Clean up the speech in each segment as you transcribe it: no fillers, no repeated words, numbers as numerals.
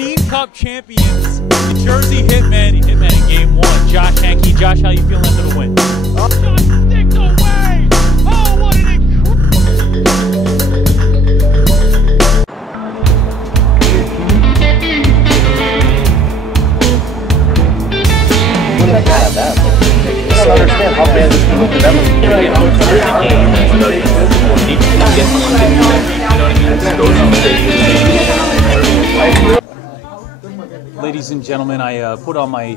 Mezzanine Cup champions, the Jersey Hitmen. Hitmen in game one. Josh Hankey. Josh, how you feeling after the win? Just stick away! Oh, what an I don't understand how bad this can look to them. Ladies and gentlemen, I put on my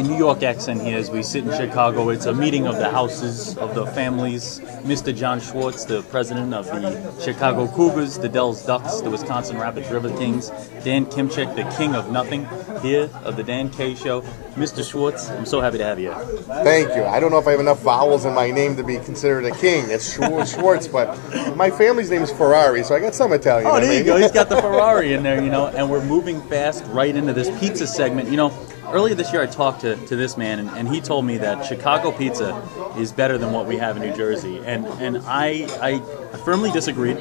New York accent here as we sit in Chicago. It's a meeting of the houses, of the families. Mr. John Schwartz, the president of the Chicago Cougars, the Dells Ducks, the Wisconsin Rapids River Kings, Dan Kimchek, the king of nothing, here of the Dan K Show. Mr. Schwartz, I'm so happy to have you here. Thank you. I don't know if I have enough vowels in my name to be considered a king. It's Schwartz, but my family's name is Ferrari, so I got some Italian. Oh, there you go. He's got the Ferrari in there, you know, and we're moving fast right into this pizza segment. You know, earlier this year I talked to this man, and he told me that Chicago pizza is better than what we have in New Jersey, and I firmly disagreed.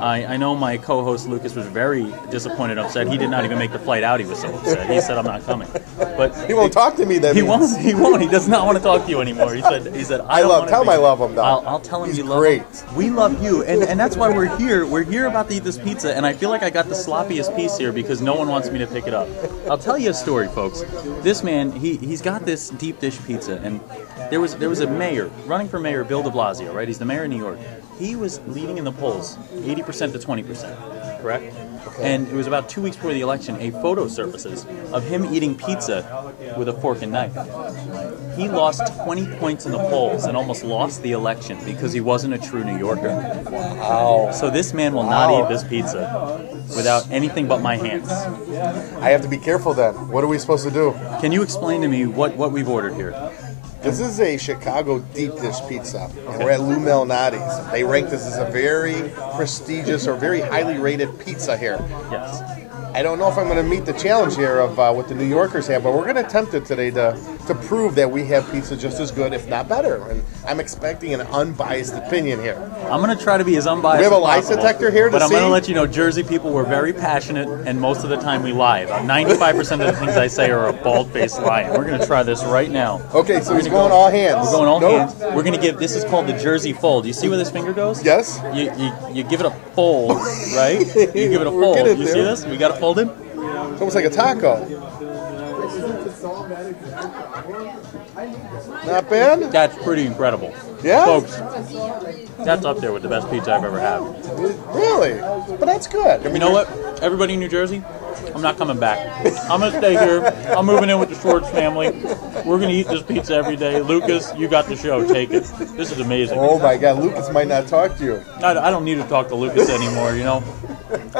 I know my co-host Lucas was very disappointed, upset. He did not even make the flight out. He was so upset. He said, "I'm not coming." But he won't talk to me then. He won't. He won't. He does not want to talk to you anymore. He said, "I love. Tell him I love him, though. I'll tell him He's you love great. him. We love you, and that's why we're here. We're here about to eat this pizza, and I feel like I got the sloppiest piece here because no one wants me to pick it up. I'll tell you a story, folks. This man, he's got this deep dish pizza, and there was a mayor running for mayor, Bill de Blasio, right? He's the mayor of New York. He was leading in the polls, 80% to 20%, correct? Okay. And it was about 2 weeks before the election, a photo surfaces of him eating pizza with a fork and knife. He lost 20 points in the polls and almost lost the election because he wasn't a true New Yorker. Wow. So this man will not eat this pizza without anything but my hands. I have to be careful then. What are we supposed to do? Can you explain to me what we've ordered here? This is a Chicago deep dish pizza, and we're at Lou Malnati's. They rank this as a very prestigious or very highly rated pizza here. Yes. I don't know if I'm going to meet the challenge here of what the New Yorkers have, but we're going to attempt it today to prove that we have pizza just as good, if not better. And I'm expecting an unbiased opinion here. I'm going to try to be as unbiased we have a as lie possible, detector here to but I'm see? going to let you know, Jersey people were very passionate, and most of the time we lie. About 95% of the things I say are a bald-faced lie. And we're going to try this right now. Okay, so he's going all hands. We're going all hands. We're going to give, this is called the Jersey fold. You see where this finger goes? Yes. You give it a fold, right? You give it a fold. You see this? We got it folded? It's almost like a taco. Not bad? That's pretty incredible. Yeah? Folks, that's up there with the best pizza I've ever had. Really? But that's good. You know what? Everybody in New Jersey, I'm not coming back. I'm going to stay here. I'm moving in with the Schwartz family. We're going to eat this pizza every day. Lucas, you got the show. Take it. This is amazing. Oh, my God. Lucas might not talk to you. I don't need to talk to Lucas anymore, you know.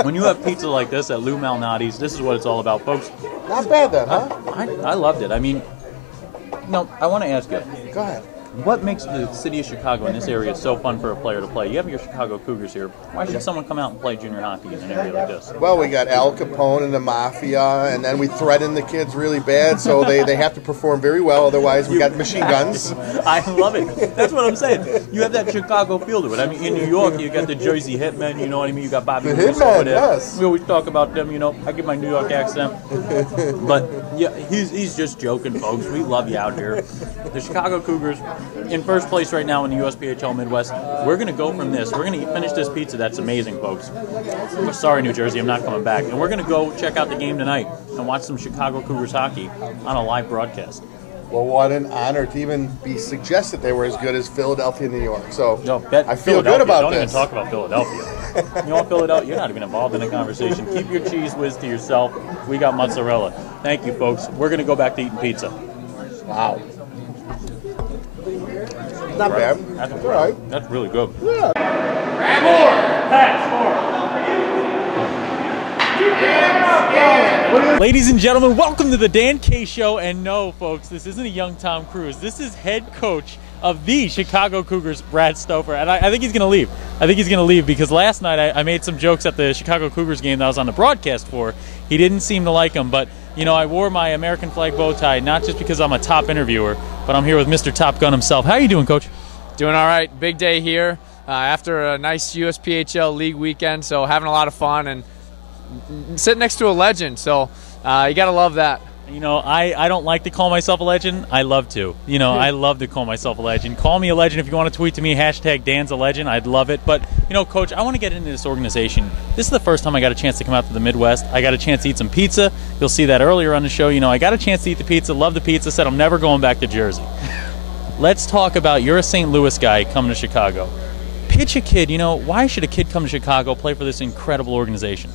When you have pizza like this at Lou Malnati's, this is what it's all about, folks. Not bad then, huh? I loved it. I mean, no, I want to ask you. Go ahead. What makes the city of Chicago in this area so fun for a player to play? You have your Chicago Cougars here. Why should someone come out and play junior hockey in an area like this? Well, we got Al Capone and the Mafia, and then we threaten the kids really bad, so they have to perform very well. Otherwise, we got machine guns. I love it. That's what I'm saying. You have that Chicago feel to it. I mean, in New York, you got the Jersey Hitmen, you know what I mean? You got Bobby Lewis over there. Yes. We always talk about them, you know. I get my New York accent. But, yeah, he's just joking, folks. We love you out here. The Chicago Cougars, in first place right now in the USPHL Midwest. We're going to go from this. We're going to finish this pizza. That's amazing, folks. I'm sorry, New Jersey, I'm not coming back. And we're going to go check out the game tonight and watch some Chicago Cougars hockey on a live broadcast. Well, what an honor to even be suggested they were as good as Philadelphia, New York. So I feel good about Don't this. Don't even talk about Philadelphia. You want Philadelphia? You're not even involved in the conversation. Keep your cheese whiz to yourself. We got mozzarella. Thank you, folks. We're going to go back to eating pizza. Wow. Not bad. That's all right. That's really good. Yeah. Ladies and gentlemen, welcome to the Dan K Show. And no, folks, this isn't a young Tom Cruise. This is head coach of the Chicago Cougars, Brad Stouffer. And I think he's going to leave. I think he's going to leave because last night I made some jokes at the Chicago Cougars game that I was on the broadcast for. He didn't seem to like them, but you know, I wore my American flag bow tie, not just because I'm a top interviewer, but I'm here with Mr. Top Gun himself. How are you doing, Coach? Doing all right. Big day here after a nice USPHL League weekend, so having a lot of fun and sitting next to a legend. So you got to love that. You know, I don't like to call myself a legend. I love to. You know, I love to call myself a legend. Call me a legend if you want to tweet to me, #Dan's a legend. I'd love it. But, you know, Coach, I want to get into this organization. This is the first time I got a chance to come out to the Midwest. I got a chance to eat some pizza. You'll see that earlier on the show. You know, I got a chance to eat the pizza, love the pizza, said I'm never going back to Jersey. Let's talk about, you're a St. Louis guy coming to Chicago. Pitch a kid, you know, why should a kid come to Chicago, play for this incredible organization?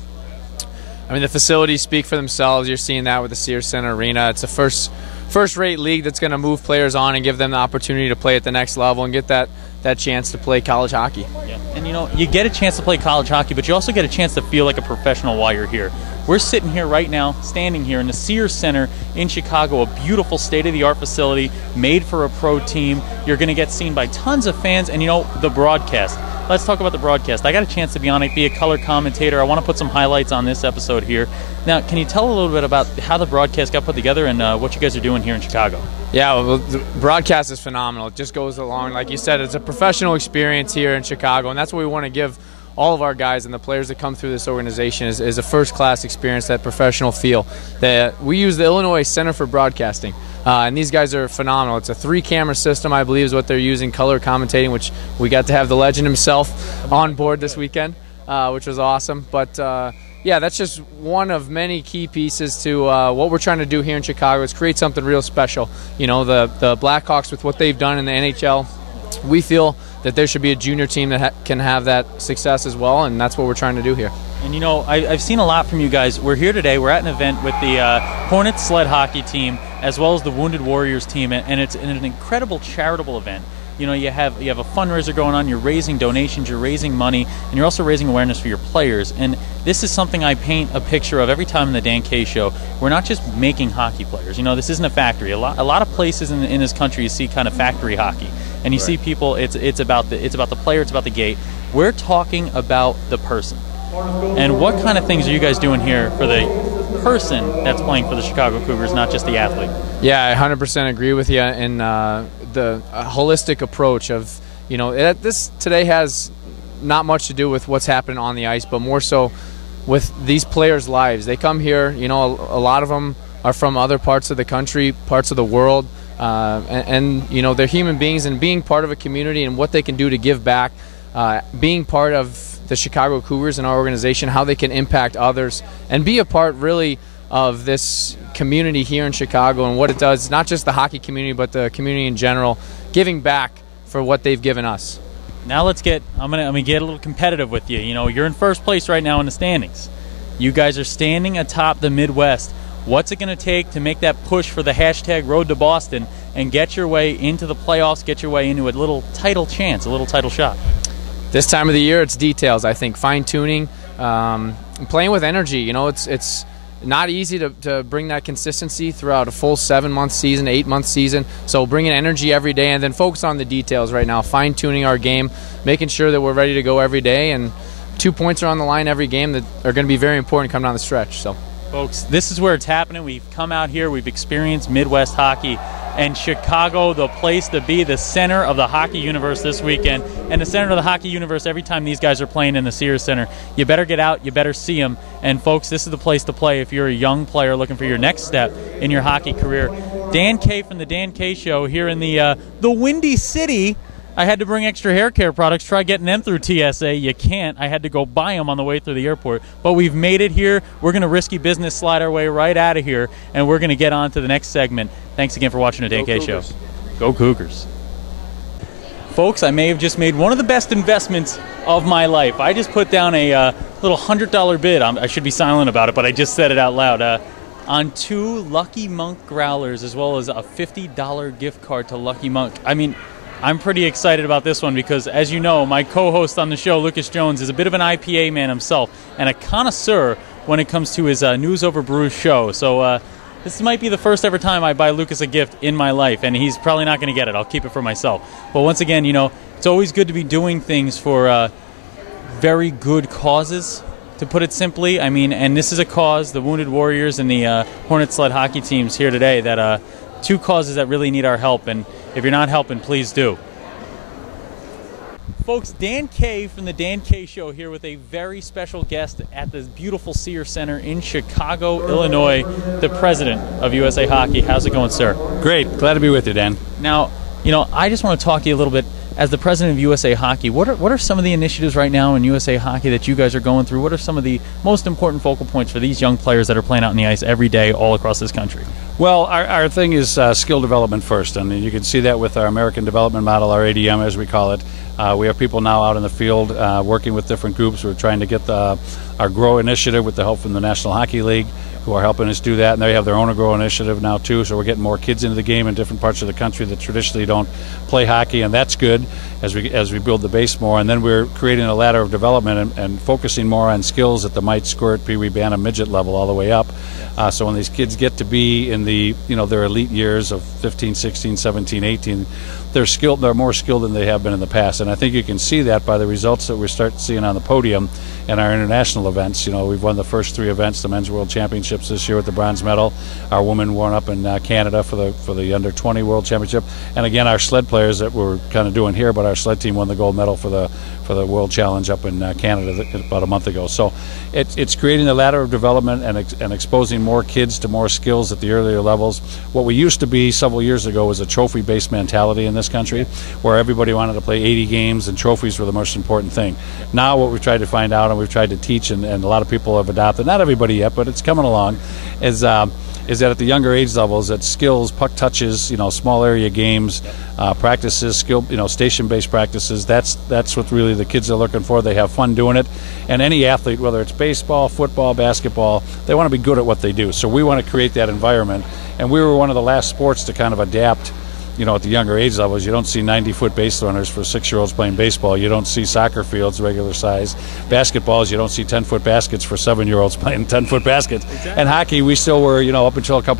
I mean, the facilities speak for themselves. You're seeing that with the Sears Center Arena. It's a first-rate league that's going to move players on and give them the opportunity to play at the next level and get that chance to play college hockey. Yeah. And, you know, you get a chance to play college hockey, but you also get a chance to feel like a professional while you're here. We're sitting here right now, standing here in the Sears Center in Chicago, a beautiful state-of-the-art facility made for a pro team. You're going to get seen by tons of fans, and, you know, the broadcast. Let's talk about the broadcast. I got a chance to be on it, be a color commentator. I want to put some highlights on this episode here. Now, can you tell a little bit about how the broadcast got put together and what you guys are doing here in Chicago? Yeah, well, the broadcast is phenomenal. It just goes along, like you said, it's a professional experience here in Chicago, and that's what we want to give all of our guys and the players that come through this organization is a first-class experience, that professional feel. That we use the Illinois Center for Broadcasting, and these guys are phenomenal. It's a 3-camera system, I believe, is what they're using, color commentating, which we got to have the legend himself on board this weekend, which was awesome. But yeah, that's just one of many key pieces to what we're trying to do here in Chicago is create something real special. You know, the Blackhawks, with what they've done in the NHL, we feel that there should be a junior team that can have that success as well, and that's what we're trying to do here. And, you know, I've seen a lot from you guys. We're here today. We're at an event with the Hornets sled hockey team as well as the Wounded Warriors team, and it's an incredible charitable event. You know, you have a fundraiser going on. You're raising donations, you're raising money, and you're also raising awareness for your players. And this is something I paint a picture of every time in the Dan K Show. We're not just making hockey players. You know, this isn't a factory. A lot of places in this country you see kind of factory hockey, and you see people. It's about the player. It's about the gate. We're talking about the person. And what kind of things are you guys doing here for the person that's playing for the Chicago Cougars, not just the athlete? Yeah, I 100% agree with you in the holistic approach of, you know, this today has not much to do with what's happening on the ice, but more so with these players' lives. They come here, you know, a lot of them are from other parts of the country, parts of the world, and you know, they're human beings, and being part of a community and what they can do to give back, being part of the Chicago Cougars and our organization, how they can impact others and be a part really of this community here in Chicago and what it does, not just the hockey community, but the community in general, giving back for what they've given us. Now I'm gonna get a little competitive with you. You know, you're in first place right now in the standings. You guys are standing atop the Midwest. What's it going to take to make that push for the #Road to Boston and get your way into the playoffs, get your way into a little title chance, a little title shot? This time of the year, it's details. I think fine-tuning, playing with energy. You know, it's not easy to bring that consistency throughout a full 7-month season, 8-month season. So bringing energy every day and then focus on the details right now, fine-tuning our game, making sure that we're ready to go every day. And 2 points are on the line every game that are going to be very important coming down the stretch. So, folks, this is where it's happening. We've come out here. We've experienced Midwest hockey. And Chicago, the place to be, the center of the hockey universe this weekend. And the center of the hockey universe every time these guys are playing in the Sears Center. You better get out. You better see them. And, folks, this is the place to play if you're a young player looking for your next step in your hockey career. Dan K from the Dan K Show here in the Windy City. I had to bring extra hair care products. Try getting them through TSA. You can't. I had to go buy them on the way through the airport. But we've made it here. We're going to risky business slide our way right out of here, and we're going to get on to the next segment. Thanks again for watching the Dan K Show. Go Cougars. Folks, I may have just made one of the best investments of my life. I just put down a little $100 bid. I should be silent about it, but I just said it out loud. On 2 Lucky Monk growlers, as well as a $50 gift card to Lucky Monk. I mean, I'm pretty excited about this one because, as you know, my co-host on the show, Lucas Jones, is a bit of an IPA man himself and a connoisseur when it comes to his News Over Brews show. So this might be the first ever time I buy Lucas a gift in my life, and he's probably not going to get it. I'll keep it for myself. But once again, you know, it's always good to be doing things for very good causes, to put it simply. I mean, and this is a cause, the Wounded Warriors and the Hornet sled hockey teams here today, that 2 causes that really need our help, and if you're not helping, please do. Folks, Dan Kay from the Dan Kay Show here with a very special guest at the beautiful Sears Center in Chicago, Illinois, the president of USA Hockey. How's it going, sir? Great. Glad to be with you, Dan. Now, I just want to talk to you a little bit. As the president of USA Hockey, what are some of the initiatives right now in USA Hockey that you guys are going through? What are some of the most important focal points for these young players that are playing out on the ice every day all across this country? Well, our thing is skill development first, and you can see that with our American Development Model, our ADM as we call it. We have people now out in the field working with different groups. We're trying to get our GROW initiative with the help from the National Hockey League, who are helping us do that, and they have their own GROW initiative now too, so we're getting more kids into the game in different parts of the country that traditionally don't play hockey, and that's good as we build the base more. And then we're creating a ladder of development and focusing more on skills at the mite, squirt, pee-wee, bantam, midget level all the way up. So when these kids get to be in the their elite years of 15, 16, 17, 18, they're more skilled than they have been in the past, and I think you can see that by the results that we're starting seeing on the podium in our international events. We've won the first 3 events, the Men's World Championships this year with the bronze medal. Our women won up in Canada for the Under 20 World Championship, and again our sled players that we're kind of doing here, but our sled team won the gold medal for the World Challenge up in Canada about a month ago. So it's creating a ladder of development and exposing more kids to more skills at the earlier levels. What we used to be several years ago was a trophy-based mentality in this country, where everybody wanted to play 80 games and trophies were the most important thing. Now what we've tried to find out and we've tried to teach, and a lot of people have adopted, not everybody yet, but it's coming along, is that at the younger age levels, that skills, puck touches, small area games, practices, skill, station-based practices, that's what really the kids are looking for. They have fun doing it. And any athlete, whether it's baseball, football, basketball, they want to be good at what they do. So we want to create that environment. And we were one of the last sports to kind of adapt. At the younger age levels, you don't see 90-foot base runners for 6-year-olds playing baseball. You don't see soccer fields regular size. Basketballs, you don't see 10-foot baskets for 7-year-olds playing 10-foot baskets. Exactly. And hockey, we still were, up until a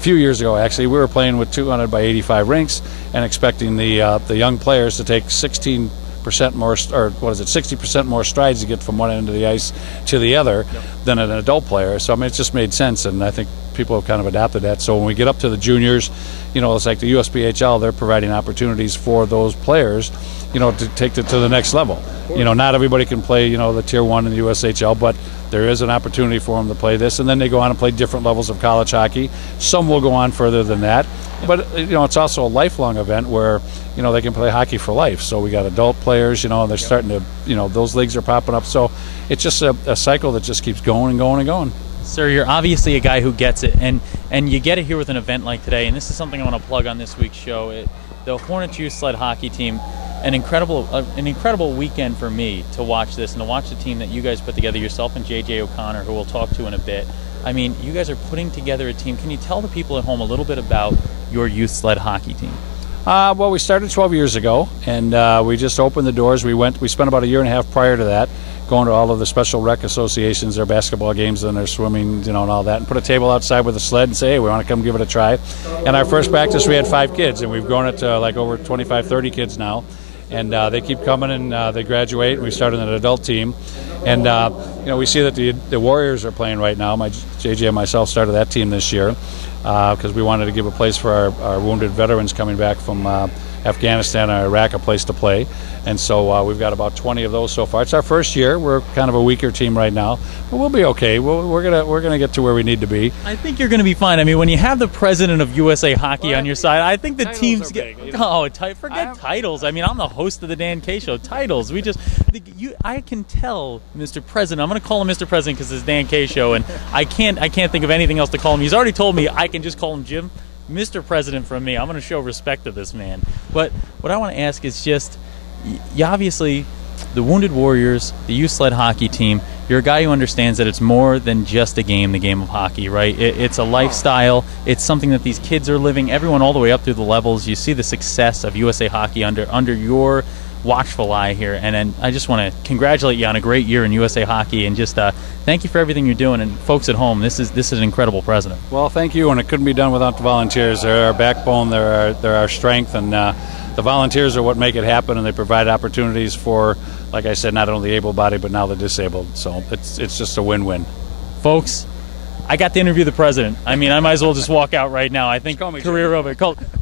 few years ago actually, we were playing with 200 by 85 rinks and expecting the young players to take 60% more strides to get from one end of the ice to the other than an adult player. So it just made sense, and I think people have kind of adapted that. So when we get up to the juniors, it's like the USPHL, they're providing opportunities for those players, to take it to the next level. Not everybody can play, the Tier 1 in the USHL, but there is an opportunity for them to play this, and then they go on and play different levels of college hockey. Some will go on further than that, but it's also a lifelong event where they can play hockey for life. So we got adult players, and they're starting to, those leagues are popping up. So it's just a cycle that just keeps going and going and going. Sir, you're obviously a guy who gets it, and you get it here with an event like today, and this is something I want to plug on this week's show. The Hornets Youth Sled Hockey Team, an incredible weekend for me to watch this and to watch the team that you guys put together, yourself and J.J. O'Connor, who we'll talk to in a bit. I mean, you guys are putting together a team. Can you tell the people at home a little bit about your youth sled hockey team? Well, we started 12 years ago, and we just opened the doors. We spent about a year and a half prior to that going to all of the special rec associations, their basketball games and their swimming, and all that, and put a table outside with a sled and say, hey, we want to come give it a try. And our first practice, we had 5 kids, and we've grown it to like over 25, 30 kids now. And they keep coming, and they graduate, and we started an adult team. And, we see that the Warriors are playing right now. JJ and myself started that team this year because we wanted to give a place for our wounded veterans coming back from Afghanistan and Iraq, a place to play. And so we've got about 20 of those so far. It's our first year. We're kind of a weaker team right now, but we'll be okay. We're gonna get to where we need to be. I think you're gonna be fine. I mean, when you have the president of USA Hockey on your side, I think the teams get forget titles. I mean, I'm the host of the Dan Kay Show. Titles, I can tell, Mr. President. I'm gonna call him Mr. President because it's Dan Kay Show, and I can't think of anything else to call him. He's already told me I can just call him Jim. Mr. President from me. I'm going to show respect to this man. But what I want to ask is just, you obviously, the Wounded Warriors, the youth sled hockey team, you're a guy who understands that it's more than just a game, the game of hockey, right? It's a lifestyle. It's something that these kids are living, everyone all the way up through the levels. You see the success of USA Hockey under your watchful eye here, and I just want to congratulate you on a great year in USA Hockey, and just thank you for everything you're doing. And folks at home, this is an incredible president. Well, thank you, and it couldn't be done without the volunteers. They're our backbone, they're our strength, and the volunteers are what make it happen, and they provide opportunities for, like I said, not only the able-bodied but now the disabled. So it's just a win-win. Folks, I got to interview the president. I mean, I might as well just walk out right now. I think career over.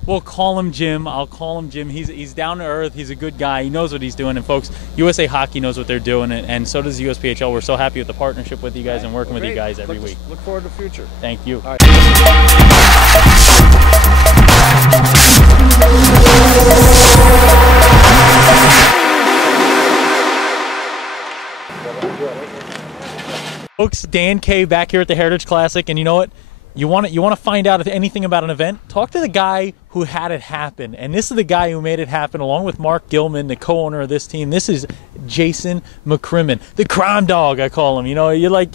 We'll call him Jim. I'll call him Jim. He's down to earth. He's a good guy. He knows what he's doing. And folks, USA Hockey knows what they're doing, and so does the USPHL. We're so happy with the partnership with you guys and working with you guys every week. Look forward to the future. Thank you. All right. Folks, Dan K back here at the Heritage Classic, and you know what? You want to find out anything about an event? Talk to the guy who had it happen, and this is the guy who made it happen, along with Mark Gilman, the co-owner of this team. This is Jason McCrimmon, the crime dog, I call him. You know, you're like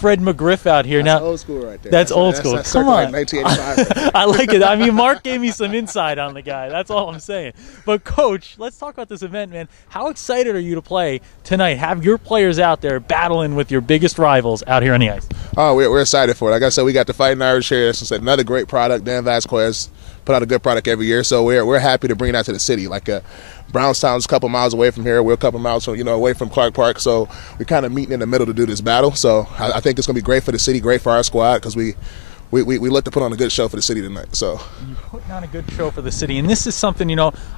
Fred McGriff out here. That's now old school right there. That's old school. That's Come on. like 1985. I like it. I mean, Mark gave me some insight on the guy. That's all I'm saying. But, Coach, let's talk about this event, man. How excited are you to play tonight? Have your players out there battling with your biggest rivals out here on the ice? Oh, we're excited for it. Like I said, we got the Fighting Irish here. It's another great product. Dan Vasquez put out a good product every year, so we're happy to bring that to the city. Like Brownstown's a couple miles away from here. We're a couple miles from, away from Clark Park, so we're kind of meeting in the middle to do this battle. So I think it's going to be great for the city, great for our squad, because we look to put on a good show for the city tonight. So you're putting on a good show for the city, and this is something,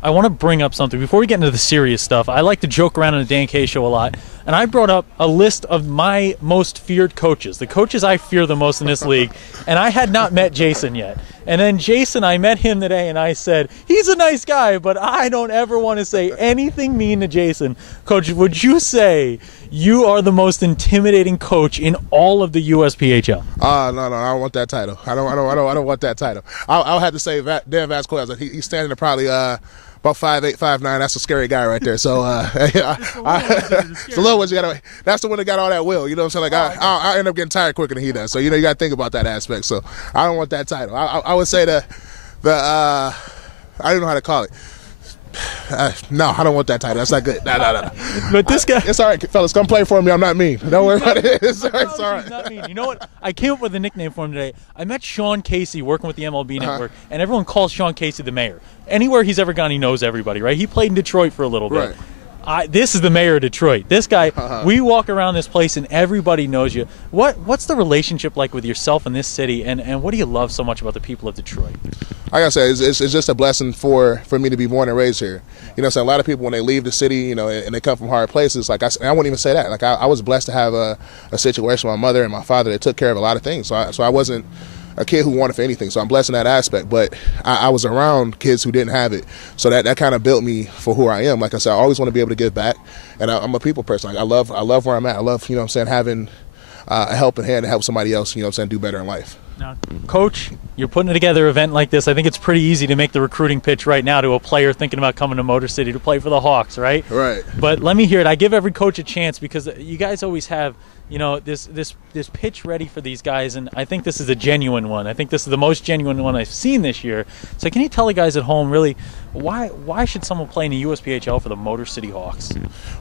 I want to bring up something before we get into the serious stuff. I like to joke around on the Dan K show a lot, and I brought up a list of my most feared coaches, the coaches I fear the most in this league, and I had not met Jason yet. And then Jason, I met him today, and I said, he's a nice guy, but I don't ever want to say anything mean to Jason. Coach, would you say you are the most intimidating coach in all of the USPHL? No, I don't want that title. I don't want that title. I'll have to say Dan Vasquez. He's standing at probably about 5'8", 5'9". That's a scary guy right there. So it's the little ones you gotta. That's the one that got all that will. You know what I'm saying? Like I end up getting tired quicker than he does. So you got to think about that aspect. So I don't want that title. I would say the I don't know how to call it. No, I don't want that title. That's not good. No. But this guy... It's all right, fellas. Come play for me. I'm not mean. Don't worry about it. It's all right. He's not mean. You know what? I came up with a nickname for him today. I met Sean Casey working with the MLB Network, and everyone calls Sean Casey the mayor. Anywhere he's ever gone, he knows everybody, right? He played in Detroit for a little bit. Right. This is the mayor of Detroit. This guy, we walk around this place and everybody knows you. What's the relationship like with yourself in this city, and what do you love so much about the people of Detroit? Like I said, it's just a blessing for me to be born and raised here. So a lot of people, when they leave the city, and they come from hard places, like I wouldn't even say that. Like I was blessed to have a situation with my mother and my father that took care of a lot of things. So I wasn't a kid who wanted for anything. So I'm blessed in that aspect. But I was around kids who didn't have it. So that kind of built me for who I am. Like I said, I always want to be able to give back. And I'm a people person. Like I love where I'm at. I love, having a helping hand to help somebody else, do better in life. Now, Coach, you're putting together an event like this. I think it's pretty easy to make the recruiting pitch right now to a player thinking about coming to Motor City to play for the Hawks, right? Right. But let me hear it. I give every coach a chance because you guys always have, this pitch ready for these guys, and I think this is a genuine one. I think this is the most genuine one I've seen this year. So can you tell the guys at home, really, why should someone play in the USPHL for the Motor City Hawks?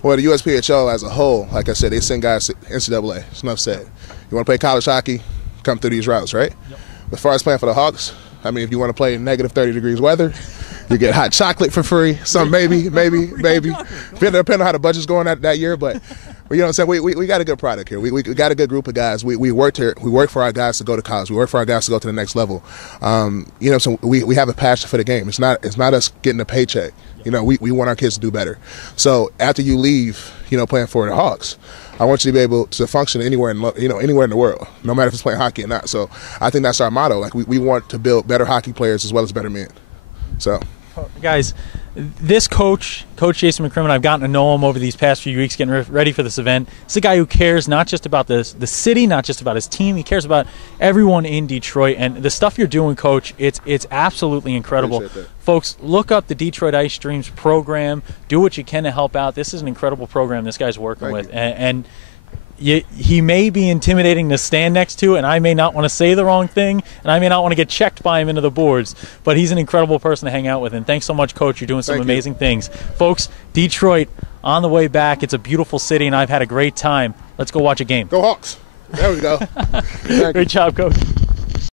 Well, the USPHL as a whole, like I said, they send guys to NCAA. It's enough said. You want to play college hockey, come through these routes, right? Yep. As far as playing for the Hawks, I mean, if you want to play in negative 30 degrees weather, you get hot chocolate for free. Some maybe. Depending on how the budget's going that year, but you know what I'm saying? We got a good product here. We got a good group of guys. We worked here. We work for our guys to go to college. We work for our guys to go to the next level. So we have a passion for the game. It's not us getting a paycheck. We want our kids to do better. So after you leave, playing for the Hawks, I want you to be able to function anywhere in the world, no matter if it's playing hockey or not. So I think that's our motto. Like we want to build better hockey players as well as better men. So, guys, this coach Jason McCrimmon, I've gotten to know him over these past few weeks getting ready for this event. It's a guy who cares not just about the city, not just about his team. He cares about everyone in Detroit. And the stuff you're doing, Coach, it's absolutely incredible. Folks, look up the Detroit Ice Streams program. Do what you can to help out. This is an incredible program this guy's working with. And he may be intimidating to stand next to, and I may not want to say the wrong thing, and I may not want to get checked by him into the boards, but he's an incredible person to hang out with. And thanks so much, Coach. You're doing some amazing things. Folks, Detroit on the way back. It's a beautiful city, and I've had a great time. Let's go watch a game. Go Hawks. There we go. Great job, Coach.